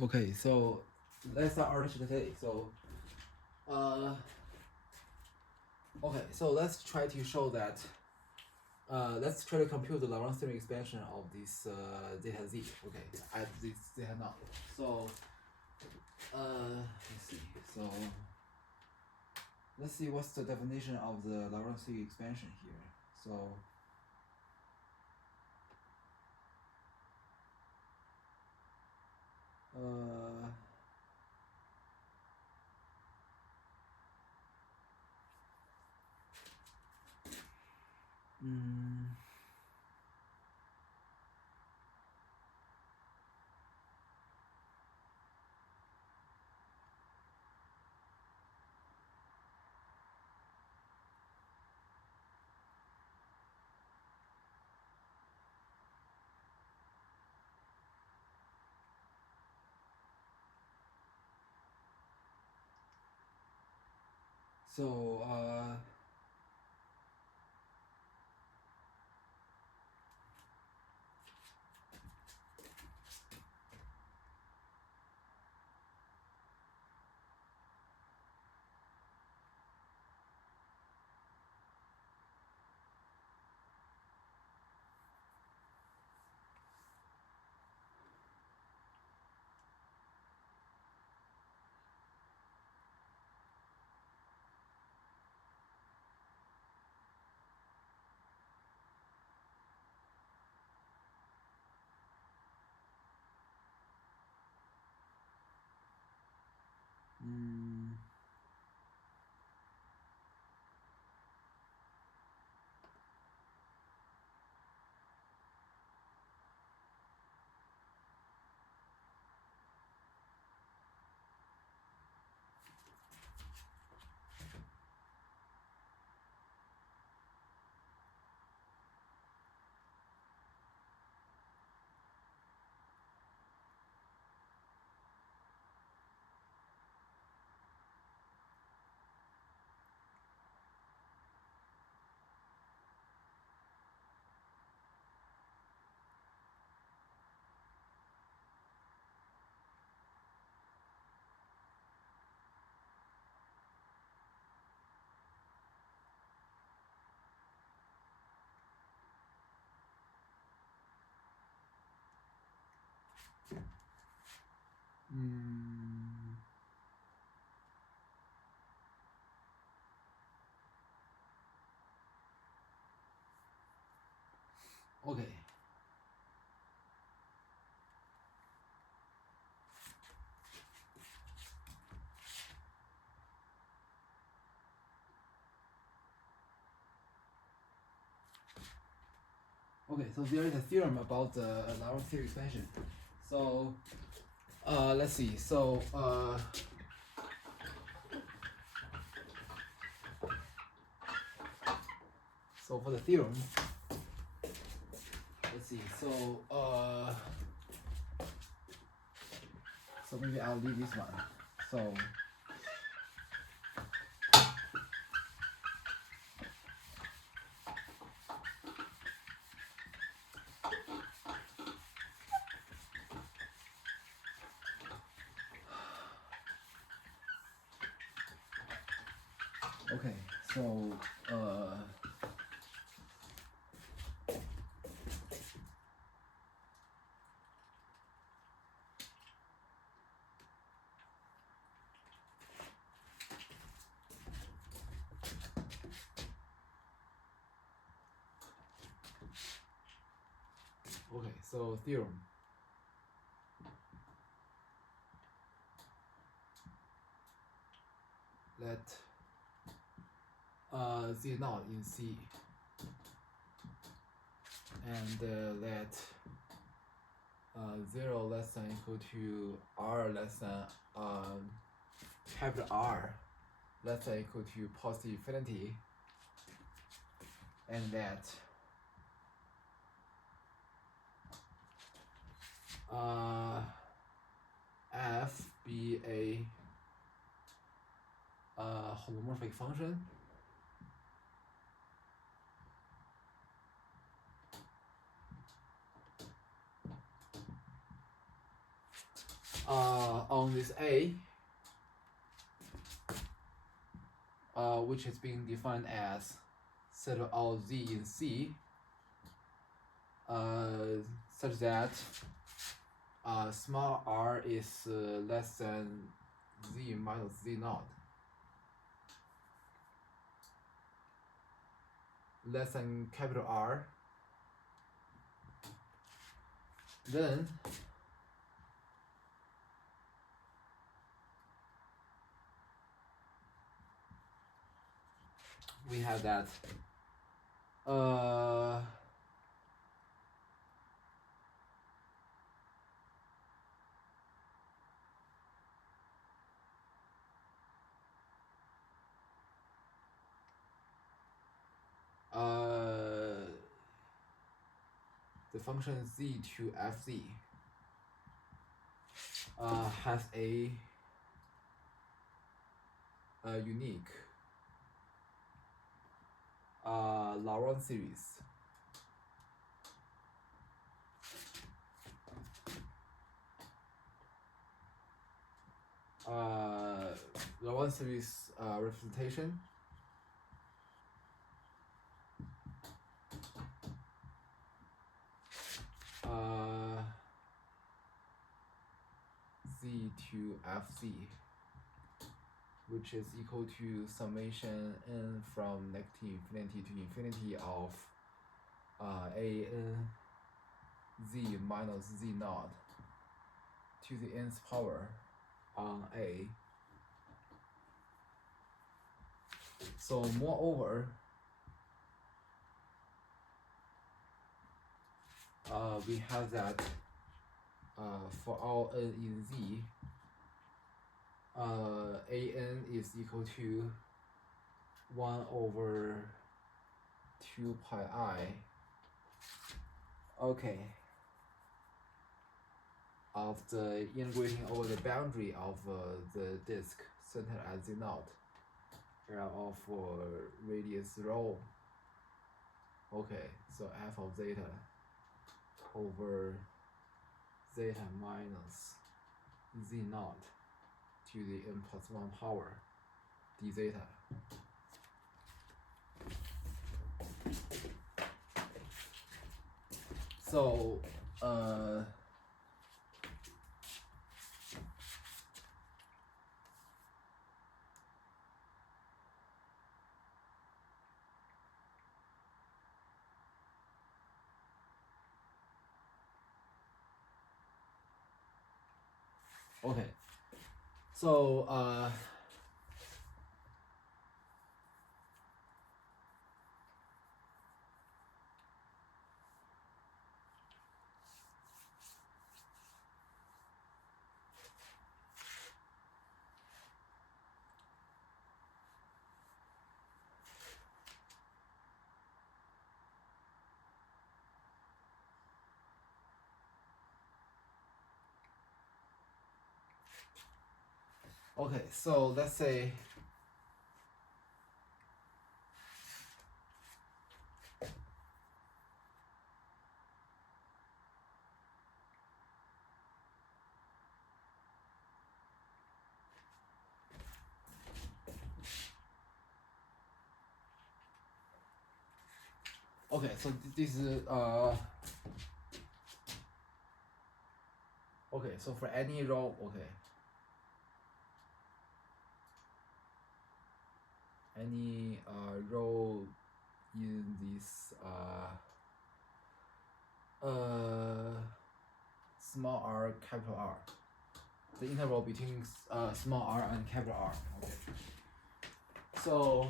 Okay, so let's start our lecture today. Okay, so let's try to show that. Let's try to compute the Lagrange theorem expansion of this zeta z. Okay, at this zeta naught. So, let's see. So, let's see what's the definition of the Lagrange theorem expansion here. So, uh, mm, so mm, mm, okay. Okay, so there is a theorem about the Lagrange theorem expansion. So, let's see. So for the theorem, let's see. So maybe I'll leave this one. So, okay. So, okay. So theorem. Let z naught in C and let 0 less than equal to r less than capital R less than equal to positive infinity, and that f be a holomorphic function. on this A, which is being defined as set of all z in C, such that small r is less than z minus z naught, less than capital R, then we have that the function z to fz has a unique Laurent series. Laurent series representation z to fz, which is equal to summation n from negative infinity to infinity of a n z minus z naught to the nth power on A. So moreover, we have that for all n in Z, an is equal to 1 over 2 pi I, okay, of the integrating over the boundary of the disk centered at Z naught, of radius rho. Okay, so f of zeta over zeta minus z naught to the n plus 1 power d zeta. So okay, so okay, so let's say okay, so this is okay, so for any row, okay, any row in this small r, capital R, the interval between small r and capital R. Okay, so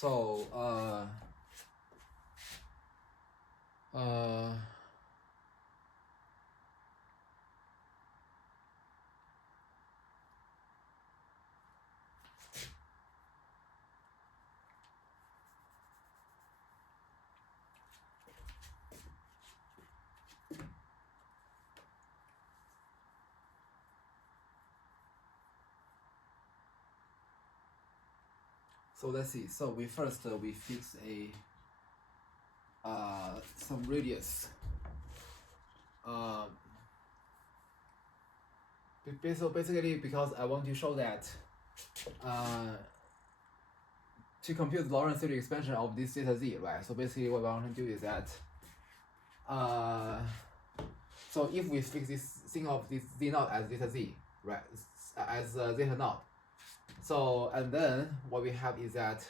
so So let's see. So we first we fix a some radius. So basically, because I want to show that to compute the Lorentz series expansion of this zeta z, right? So basically, what I want to do is that so if we fix this thing of this z naught as zeta z, right, as zeta naught. So and then what we have is that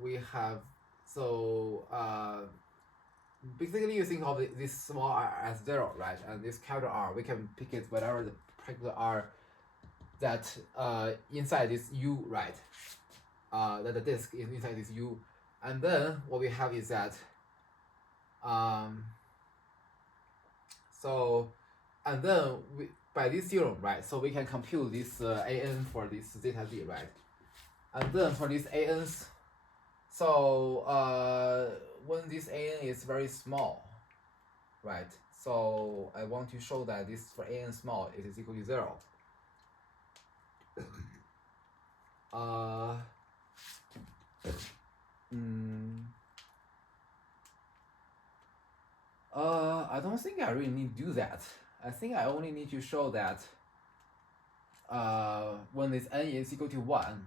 we have basically you think of this small r as 0, right, and this capital R we can pick it whatever the particular R that inside this U, right, that the disk is inside this U, and then what we have is that and then we, by this theorem, right, so we can compute this an for this zeta z, right, and then for these ans, so when this an is very small, right, so I want to show that this for an small it is equal to 0. I don't think I really need to do that. I think I only need to show that when this n is equal to 1,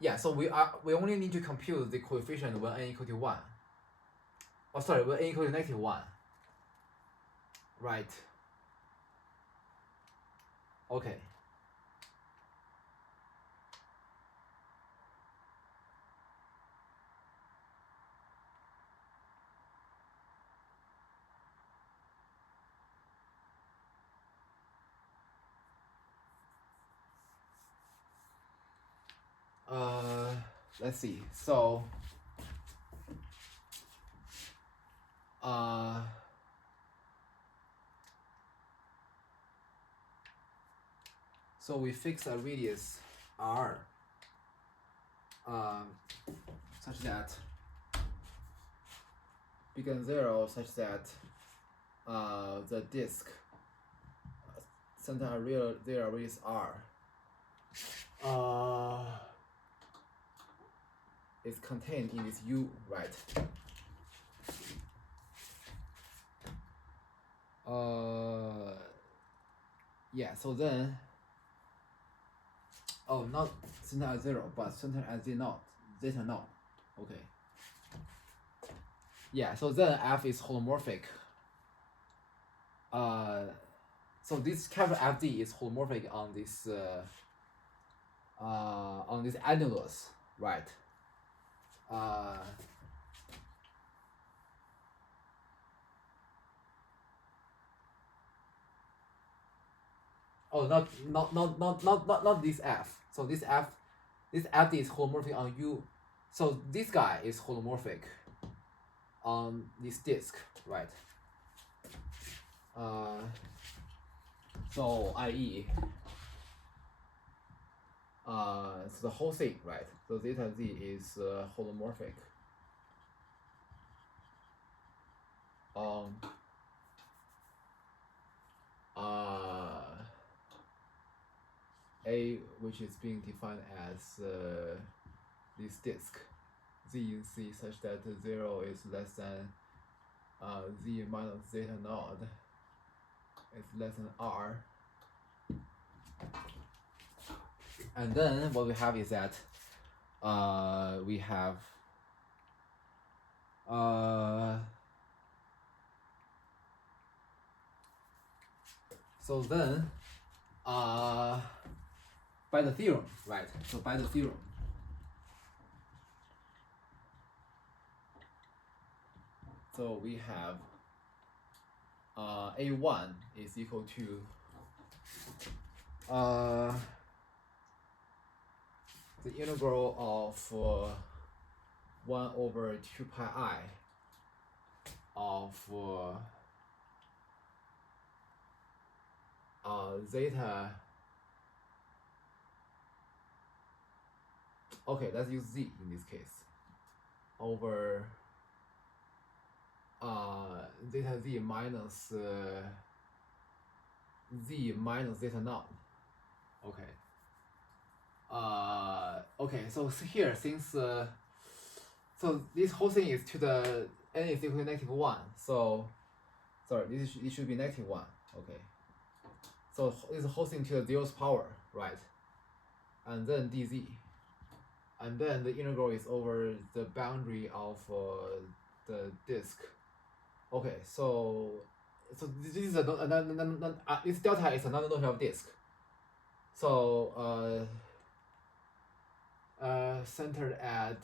yeah, so we only need to compute the coefficient when n equal to 1. Oh, sorry, when n equal to -1. Right. Okay. Let's see. So so we fix a radius r such that becomes 0, such that the disk center real there radius r is contained in this U, right? Yeah, so then not center at 0, but center at zeta naught. Okay. Yeah, so then F is holomorphic. So this capital FD is holomorphic on this annulus, right? Not this F. So this FD is holomorphic on U. So this guy is holomorphic on this disk, right? So i.e. So the whole thing, right? So zeta z is holomorphic on A, which is being defined as this disk z in C such that 0 is less than z minus zeta naught is less than r. And then what we have is that we have so then by the theorem, right? So by the theorem, so we have A1 is equal to the integral of 1 over 2 pi I of zeta. Okay, let's use z in this case over zeta z minus z minus zeta naught. Okay. Okay, so here, since so this whole thing is to the n is equal to -1, so sorry, it should be -1. Okay, so this whole thing to the 0th power, right? And then dz, and then the integral is over the boundary of the disk. Okay, so this is this delta is another notion of disk. So centered at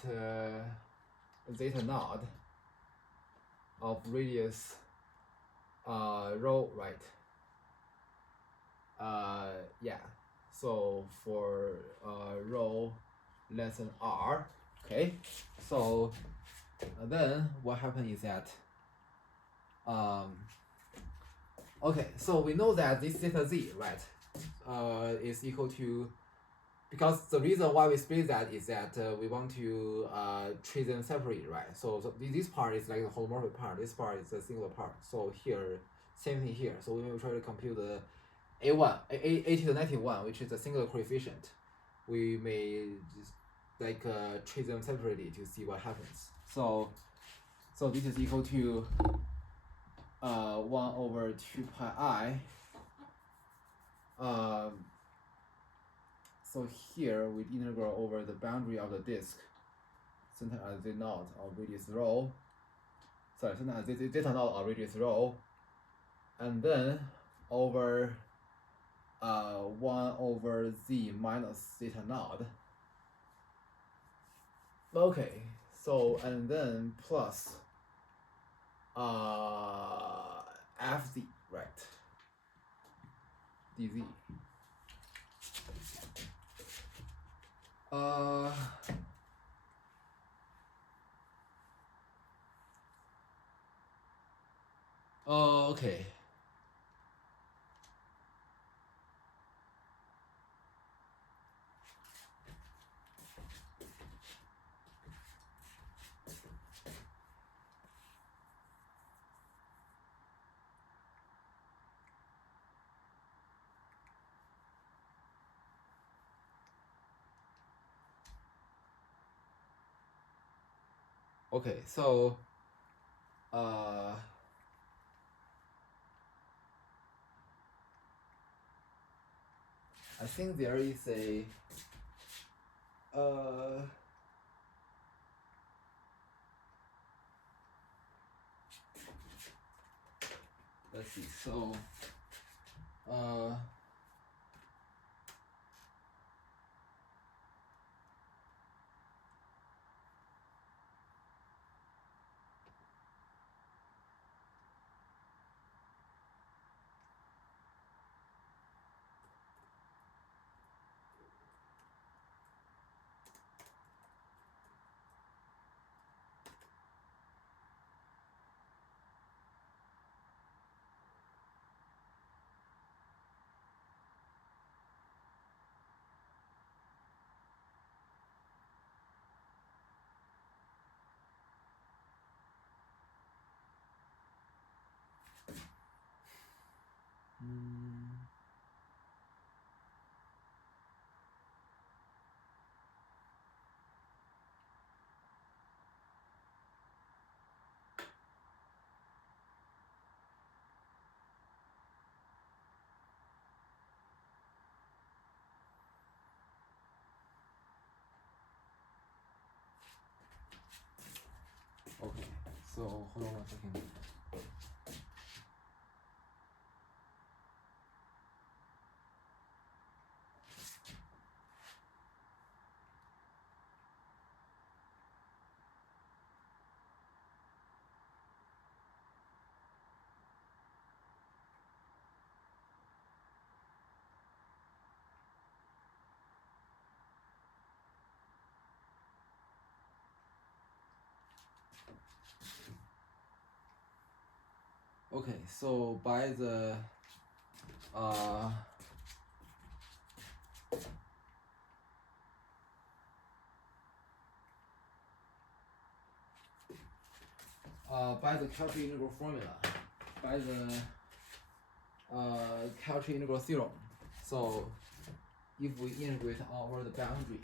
zeta naught of radius rho, right? Yeah. So for rho less than r, okay. So then what happened is that okay. So we know that this zeta z, right, is equal to, because the reason why we split that is that we want to treat them separately, right? So this part is like the holomorphic part. This part is a singular part. So here, same thing here. So we will try to compute the a1, a to the 91, which is a singular coefficient. We may just like treat them separately to see what happens. So this is equal to 1 over 2 pi I. So here we integral over the boundary of the disk, centered at z naught of radius rho. Sorry, centered at zeta naught of radius rho, and then over 1 over z minus zeta naught. Okay, so and then plus fz, right? dz. Okay. Okay, so I think there is a let's see. So okay, so hold on 1 second. Okay, so by the by the Cauchy integral formula, by the Cauchy integral theorem. So if we integrate over the boundary,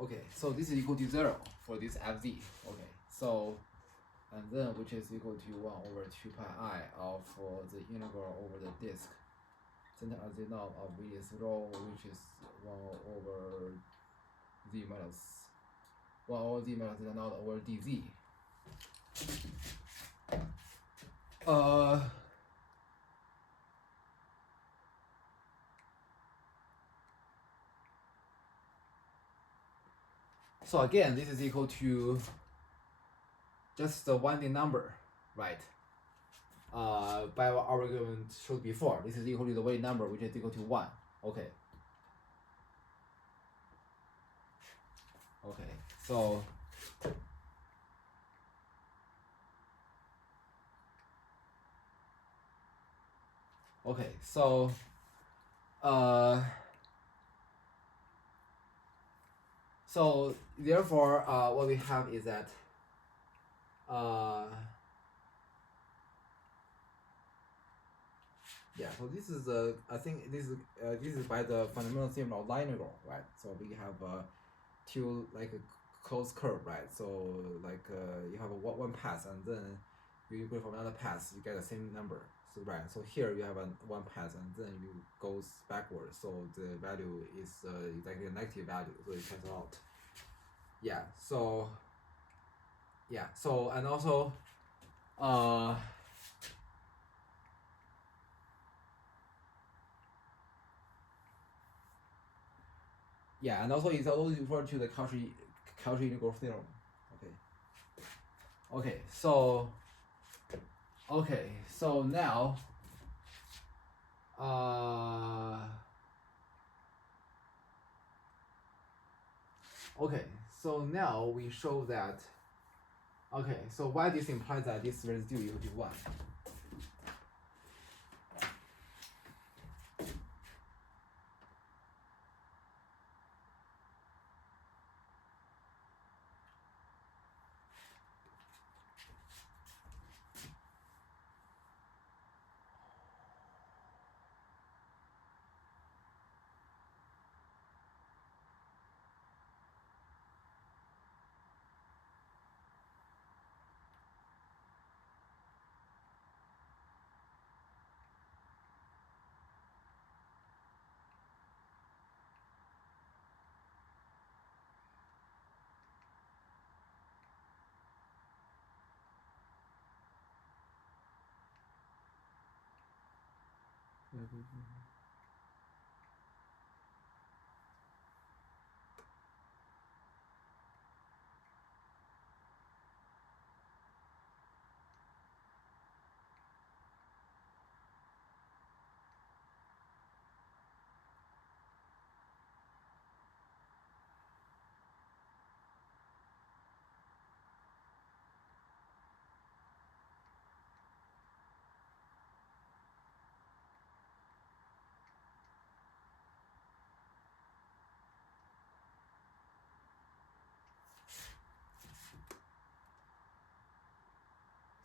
okay, so this is equal to 0 for this fz. Okay, so and then which is equal to 1 over 2 pi I of the integral over the disk center at z naught of radius rho, which is 1 over z minus 1 over z minus z naught over dz. So again, this is equal to just the winding number, right? By our argument showed before, this is equal to the weight number, which is equal to 1. Okay. Okay, so okay, so therefore, what we have is that yeah. So this is I think this is by the fundamental theorem of line integral, right? So we have two like a closed curve, right? So like you have a one pass, and then you go from another pass, you get the same number. So right. So here you have one pass, and then you goes backwards. So the value is exactly a negative value, so it cancels out. Yeah. So yeah. So and also yeah, and also it's always referred to the Cauchy integral theorem. Okay. Okay. So now okay, so now we show that okay, so why this implies that this residue equal to 1.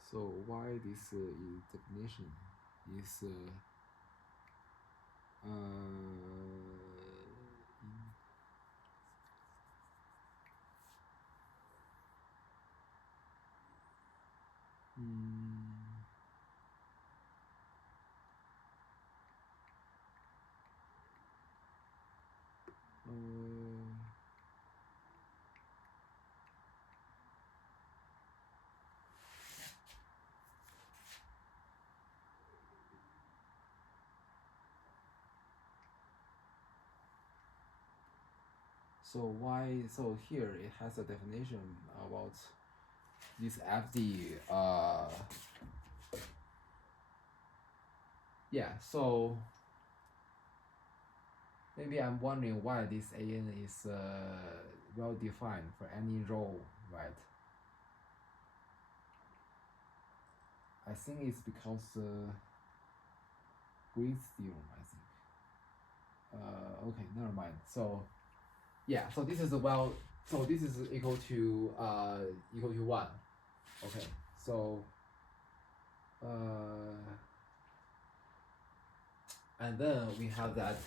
So why this definition is so why? So here it has a definition about this FD. Yeah. So maybe I'm wondering why this AN is well defined for any role, right? I think it's because Green's theorem, I think. Okay, never mind. So yeah, so this is so this is equal to 1. Okay, so and then we have that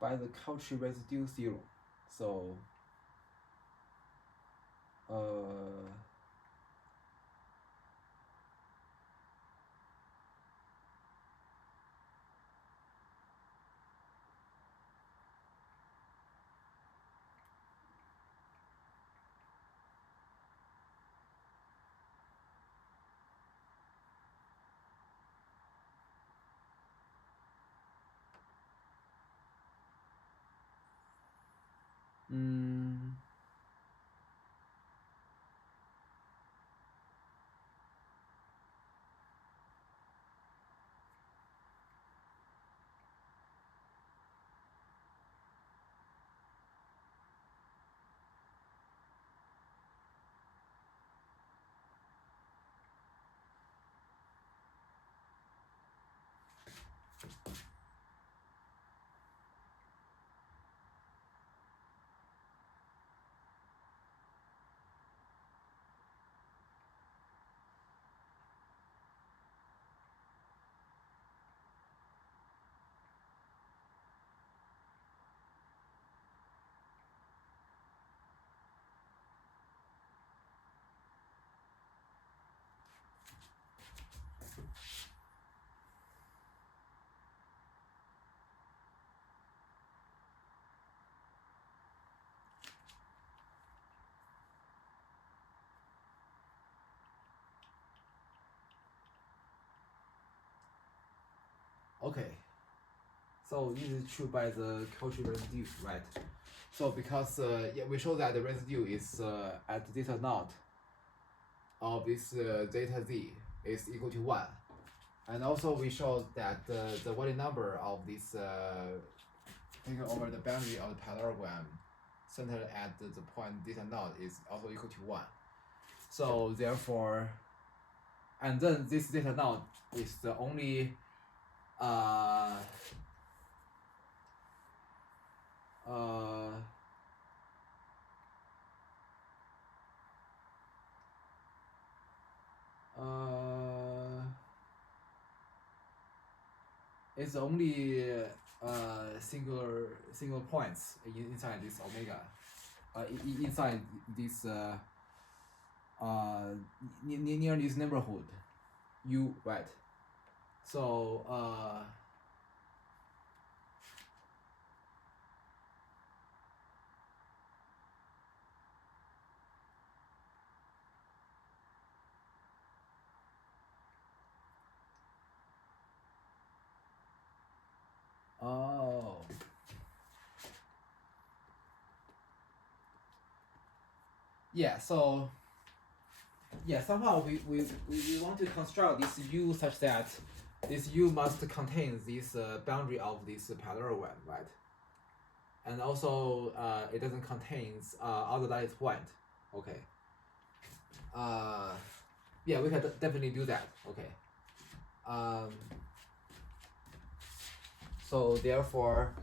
by the Cauchy residue theorem. So okay, so this is true by the Cauchy residue, right? So because yeah, we show that the residue is at zeta naught of this zeta z is equal to 1, and also we show that the Wally number of this taken over the boundary of the parallelogram centered at the point zeta naught is also equal to 1. So therefore, and then this zeta naught is the only it's only single points inside this omega, inside this near this neighborhood, U, right? So oh. Yeah, so yeah, somehow we want to construct this U such that this U must contain this boundary of this parallelogram, right? And also it doesn't contain other than its point. Okay. Yeah, we can definitely do that. Okay. So therefore,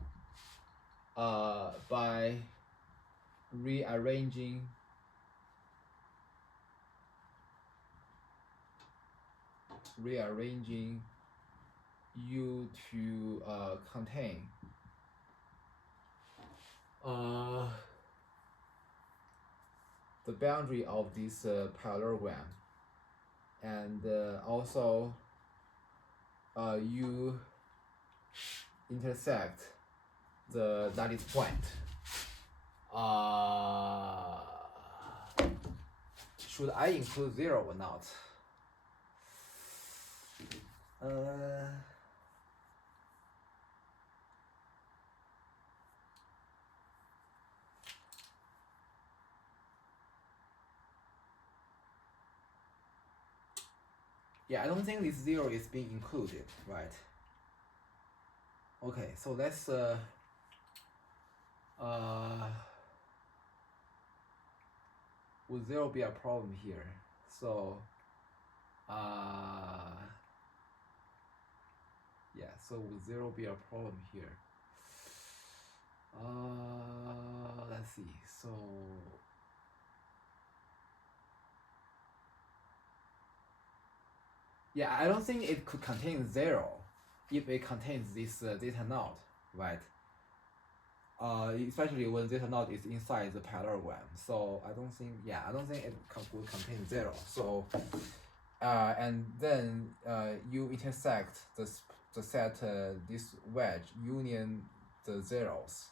by rearranging U to contain the boundary of this parallelogram, and also U intersect the lattice point should I include 0 or not? Yeah, I don't think this 0 is being included, right? Okay, so let's would 0 be a problem here? So yeah, so would 0 be a problem here? Let's see. So yeah, I don't think it could contain 0 if it contains this zeta naught, right? Especially when zeta naught is inside the parallelogram. So I don't think it would contain 0. So and then you intersect the set this wedge union the zeros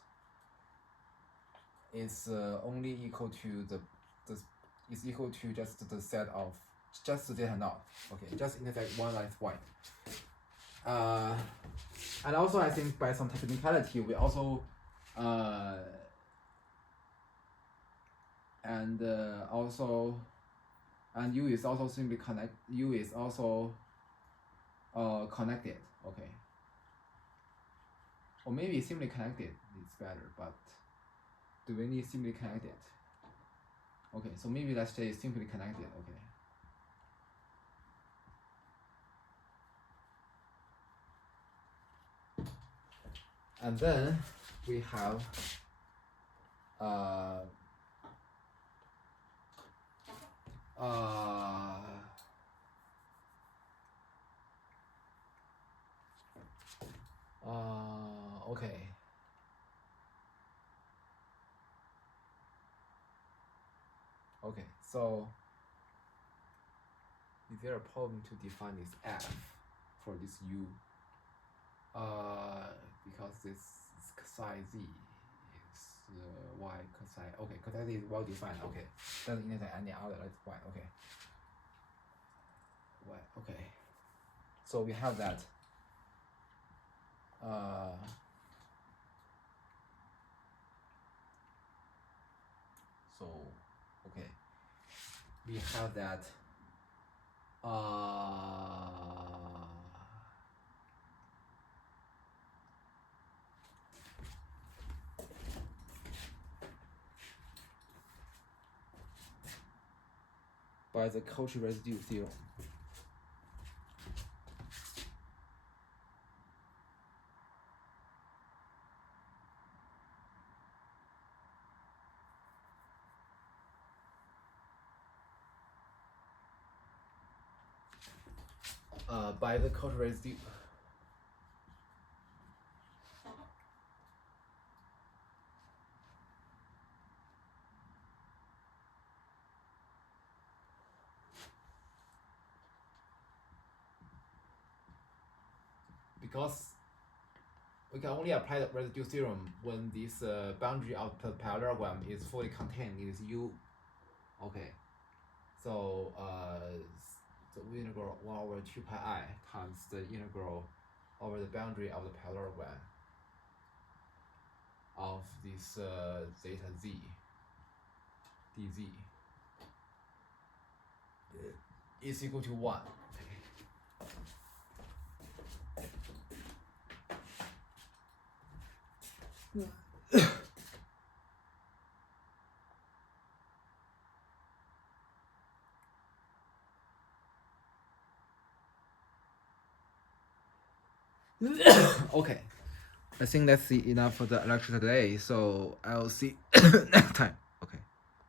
is only equal to is equal to just the set of just the zeta naught. Okay, just intersect one length point. And also I think by some technicality we also and U is also simply connected. Okay, or maybe simply connected is better, but do we need simply connected? Okay, so maybe let's say simply connected. Okay. And then we have okay. Okay, so is there a problem to define this f for this u? Because this psi z is y cosine. Okay, cosine z is well defined. Okay, doesn't intersect any other. That's y. Okay. Y. Okay. So we have that. So okay, we have that. By the Cauchy residue theorem. By the Cauchy residue. Because we can only apply the residue theorem when this boundary of the parallelogram is fully contained in this U. Okay, so the integral 1 over 2 pi I times the integral over the boundary of the parallelogram of this zeta z dz is equal to 1. Okay, I think that's enough for the lecture today, so I'll see next time.